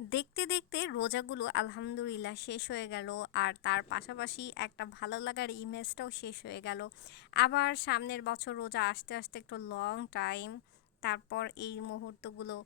দেখতে দেখতে রোজাগুলো আলহামদুলিল্লাহ শেষ হয়ে গেল। আর তার পাশাপাশি একটা ভালো লাগার ইমেজটাও শেষ হয়ে গেল। আবার সামনের বছর রোজা আসতে আসতে একটু লং টাইম। তারপর এই মুহূর্তগুলো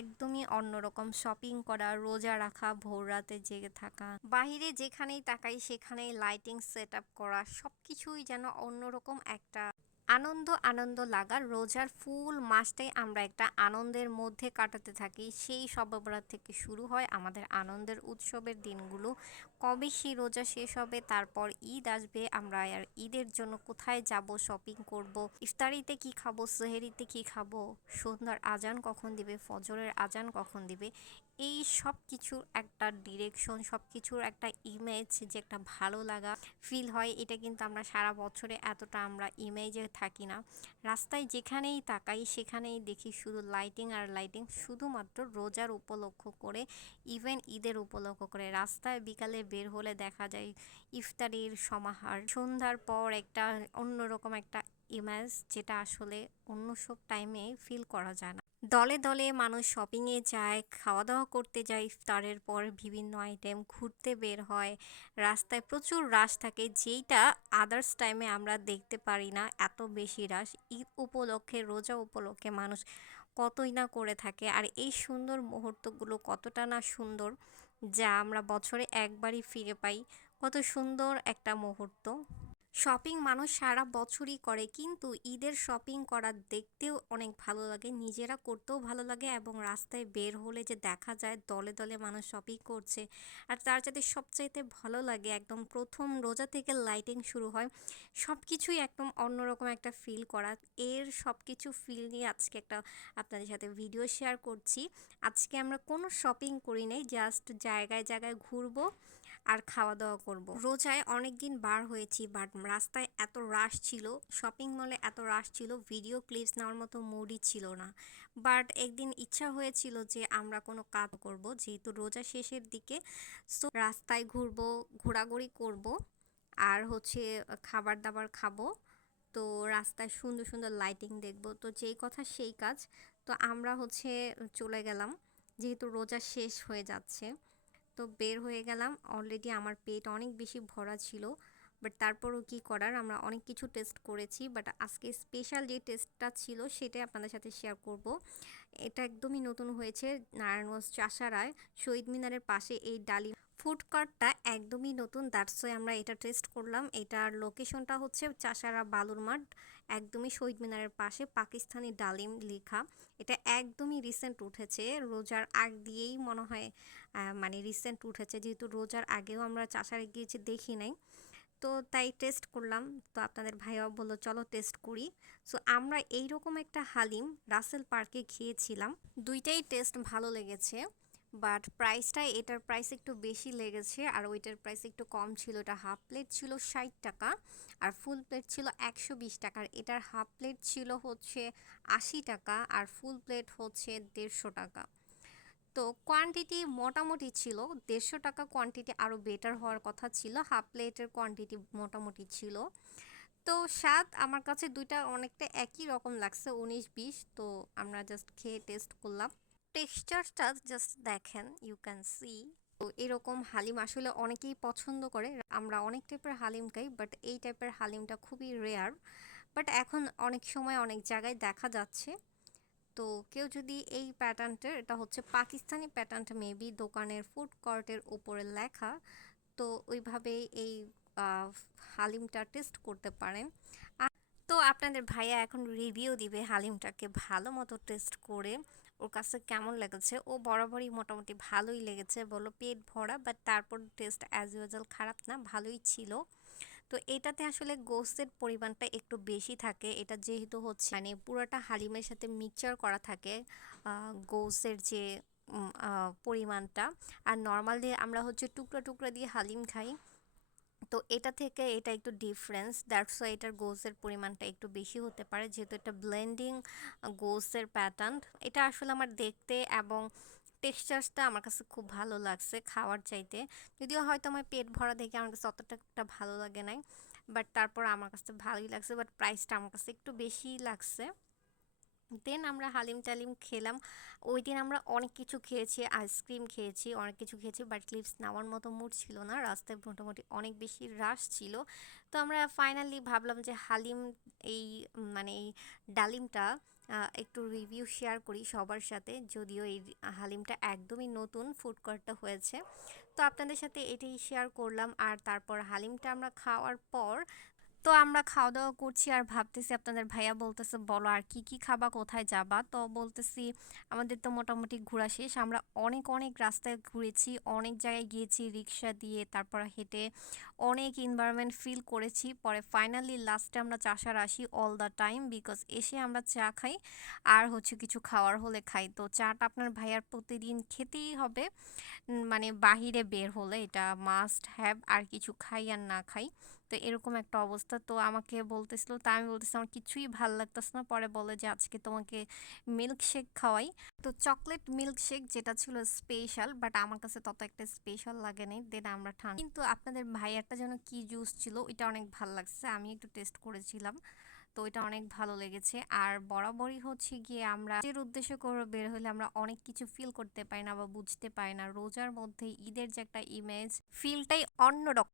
একদমই অন্যরকম, শপিং করা, রোজা রাখা, ভোর রাতে জেগে থাকা, বাহিরে যেখানেই তাকাই সেখানেই লাইটিং সেট আপ করা, সব কিছুই যেন অন্যরকম একটা আনন্দ আনন্দ লাগা। রোজার ফুল মাসটাই আমরা একটা আনন্দের মধ্যে কাটাতে থাকি। সেই শবে বরাত থেকে শুরু হয় আমাদের আনন্দের উৎসবের দিনগুলো। কবে সেই রোজা শেষ হবে, তারপর ঈদ আসবে, আমরা আর ঈদের জন্য কোথায় যাব, শপিং করব, ইফতারিতে কি খাবো, সেহরিতে কি খাবো, সন্ধ্যার আজান কখন দিবে, ফজরের আজান কখন দিবে, এই সব কিছুর একটা ডিরেকশন, সব কিছুর একটা ইমেজ, যে একটা ভালো লাগা ফিল হয়, এটা কিন্তু আমরা সারা বছরে এতটা আমরা ইমেজে থাকি না। রাস্তায় যেখানেই তাকাই সেখানেই দেখি শুধু লাইটিং আর লাইটিং, শুধুমাত্র রোজার উপলক্ষ করে, ইভেন ঈদের উপলক্ষ করে। রাস্তায় বিকালে বের হলে দেখা যায় ইফতারির সমাহার, সন্ধ্যার পর একটা অন্যরকম একটা ইমেজ, যেটা আসলে অন্য সব টাইমে ফিল করা যায় না। দলে দলে মানুষ শপিংয়ে যায়, খাওয়া দাওয়া করতে যায়, ইফতারের পর বিভিন্ন আইটেম ঘুরতে বের হয়। রাস্তায় প্রচুর রাশ থাকে, যেইটা আদার্স টাইমে আমরা দেখতে পারি না, এত বেশি রাশ। ঈদ উপলক্ষে, রোজা উপলক্ষে মানুষ কতই না করে থাকে। আর এই সুন্দর মুহূর্তগুলো কতটা না সুন্দর, যা আমরা বছরে একবারই ফিরে পাই। কত সুন্দর একটা মুহূর্ত। শপিং মানুষ সারা বছরই করে, কিন্তু ঈদের শপিং করা দেখতেও অনেক ভালো লাগে, নিজেরা করতেও ভালো লাগে, এবং রাস্তায় বের হলে যে দেখা যায় দলে দলে মানুষ শপিং করছে। আর তার যাতে সবচাইতে ভালো লাগে, একদম প্রথম রোজা থেকে লাইটিং শুরু হয়, সব কিছুই একদম অন্যরকম একটা ফিল করা। এর সব কিছু ফিল নিয়ে আজকে একটা আপনাদের সাথে ভিডিও শেয়ার করছি। আজকে আমরা কোনো শপিং করি নাই, জাস্ট জায়গায় জায়গায় ঘুরবো আর খাওয়া দাওয়া করব। রোজায় অনেক দিন বার হয়েছি, বাট রাস্তায় এত রাশ ছিল, শপিং মলে এত রাশ ছিল, ভিডিও ক্লিপস নেওয়ার মতো মুডই ছিল না। বাট একদিন ইচ্ছা হয়েছিল যে আমরা কোনো কাজ করব, যেহেতু রোজা শেষের দিকে। সো রাস্তায় ঘুরবো, ঘোরাঘুরি করব, আর হচ্ছে খাবার দাবার খাবো। তো রাস্তায় সুন্দর সুন্দর লাইটিং দেখবো, তো যেই কথা সেই কাজ। তো আমরা হচ্ছে চলে গেলাম, যেহেতু রোজা শেষ হয়ে যাচ্ছে। তো বের হয়ে গেলাম, অলরেডি আমার পেট অনেক বেশি ভরা ছিল, বাট তারপরও কি করার, আমরা অনেক কিছু টেস্ট করেছি, বাট আজকে স্পেশাল যে টেস্টটা ছিল সেটাই আপনাদের সাথে শেয়ার করব। এটা একদমই নতুন হয়েছে নারায়ণগঞ্জ চাষারায় শহীদ মিনারের পাশে এই ডালিম ফুড কার্টটা একদমই নতুন, দ্যাটস ওয়াই আমরা এটা টেস্ট করলাম। এটার লোকেশনটা হচ্ছে চাষারা বালুর মাঠ, একদমই শহীদ মিনারের পাশে, পাকিস্তানি ডালিম লেখা। এটা একদমই রিসেন্ট উঠেছে, রোজার আগ দিয়েই মনে হয়, মানে রিসেন্ট উঠেছে, যেহেতু রোজার আগেও আমরা চাষারে গিয়েছি দেখি নাই। তো তাই টেস্ট করলাম। তো আপনাদের ভাইয়াও বললো চলো টেস্ট করি। সো আমরা এইরকম একটা হালিম রাসেল পার্কে খেয়েছিলাম, দুইটাই টেস্ট ভালো লেগেছে। বাট প্রাইসটা, এটার প্রাইস একটু বেশি লেগেছে আর ওইটার প্রাইস একটু কম ছিল। এটা হাফ প্লেট ছিল 60 টাকা, আর ফুল প্লেট ছিল 120 টাকার। এটার হাফ প্লেট ছিল হচ্ছে 80 টাকা, আর ফুল প্লেট হচ্ছে 150 টাকা। তো কোয়ান্টিটি মোটামুটি ছিল, 150 টাকা কোয়ান্টিটি আরও বেটার হওয়ার কথা ছিল, হাফ প্লেটের কোয়ান্টিটি মোটামুটি ছিল। তো স্বাদ আমার কাছে দুইটা অনেকটা একই রকম লাগছে, 19-20। তো আমরা জাস্ট খেয়ে টেস্ট করলাম, টেক্সচারটা জাস্ট দেখেন, ইউ ক্যান সি। তো এরকম হালিম আসলে অনেকেই পছন্দ করে, আমরা অনেক টাইপের হালিম খাই, বাট এই টাইপের হালিমটা খুবই রেয়ার, বাট এখন অনেক সময় অনেক জায়গায় দেখা যাচ্ছে। তো কেউ যদি এই প্যাটার্নটার, এটা হচ্ছে পাকিস্তানি প্যাটার্নটা, মেবি দোকানের ফুড কোর্টের উপরে লেখা, তো ওইভাবেই এই আহ, হালিমটা টেস্ট করতে পারেন। তো আপনাদের ভাইয়া এখন রিভিউ দিবে হালিমটাকে ভালো মতো টেস্ট করে, ওর কাছে কেমন লেগেছে। ও বরাবরই মোটামুটি ভালোই লেগেছে, বলো পেট ভরা, বাট তারপর টেস্ট অ্যাজ ইউজুয়াল খারাপ না, ভালোই ছিল। তো এটাতে আসলে গোস্তের পরিমাণটা একটু বেশি থাকে, এটা যেহেতু হচ্ছে মানে পুরোটা হালিমের সাথে মিক্সচার করা থাকে গোস্তের যে পরিমাণটা। আর নর্মালি আমরা হচ্ছে টুকরা টুকরা দিয়ে হালিম খাই, তো এটা থেকে এটা একটু ডিফারেন্স, দ্যাটস ওয়াই এটার গোস্তের পরিমাণটা একটু বেশি হতে পারে, যেহেতু এটা ব্লেন্ডিং গোস্তের প্যাটার্ন। এটা আসলে আমার দেখতে এবং টেক্সচারটা আমার কাছে খুব ভালো লাগছে খাওয়ার চাইতে, যদিও হয়তো আমার পেট ভরা দেখে আমার কাছে অতটা একটা ভালো লাগে নাই, বাট তারপর আমার কাছে ভালোই লাগছে, বাট প্রাইসটা আমার কাছে একটু বেশি লাগছে। দেন আমরা হালিম-টালিম খেলাম। ওইদিন আমরা অনেক কিছু খেয়েছি, আইসক্রিম খেয়েছি, অনেক কিছু খেয়েছি বাট ক্লিপস নেওয়ার মতো মুড ছিল না। রাস্তায় মোটামুটি অনেক বেশি রাশ ছিল। তো আমরা ফাইনালি ভাবলাম যে হালিম এই মানে এই ডালিমটা একটু রিভিউ শেয়ার করি সবার সাথে। যদিও এই হালিমটা একদমই নতুন ফুড কোর্টটা হয়েছে। তো আপনাদের সাথে এটাই শেয়ার করলাম। আর তারপর হালিমটা আমরা খাওয়ার পর তো আমরা খাওয়া-দাওয়া করছি আর ভাবতেছি আপনাদের ভাইয়া বলতেছে, "বলো আর কি, কি খাবা? কোথায় যাবা?" তো বলতেছি, "আমাদের তো মোটামুটি ঘোরা শেষ। আমরা অনেক, অনেক রাস্তায় ঘুরেছি, অনেক জায়গায় গিয়েছি রিক্সা দিয়ে, তারপর হেঁটে অনেক এনভায়রনমেন্ট ফিল করেছি। পরে ফাইনালি লাস্টে আমরা চাষার আসি অল দ্য টাইম বিকজ এসে আমরা চা খাই আর হচ্ছে কিছু খাওয়ার হলে খাই। তো চাটা আপনার ভাইয়ার প্রতিদিন খেতেই হবে। মানে বাহিরে বের হলে এটা মাস্ট হ্যাভ আর কিছু খাই আর না খাই। তো এরকম একটা অবস্থা। তো আমাকে বলতেছিল, তা আমি বলতেছি আমার কিছুই ভাল লাগতেছে না। পরে বলে যে আজকে তোমাকে মিল্কশেক খাওয়াই। তো চকলেট মিল্কশেক যেটা ছিল স্পেশাল বাট আমার কাছে তত একটা স্পেশাল লাগে নাই। দেন আমরা ঠান্ডা কিন্তু আপনাদের ভাইয়ারটা যেন কি জুস ছিল ওইটা অনেক ভাল লাগছে। আমি একটু টেস্ট করেছিলাম। তো এটা অনেক ভালো লেগেছে। আর বরাবরই হচ্ছে গিয়ে আমরা এর উদ্দেশ্য করে বের হলে আমরা অনেক কিছু ফিল করতে পারি না বা বুঝতে পারি না। রোজার মধ্যে ঈদের যে একটা ইমেজ ফিলটাই অন্যরকম।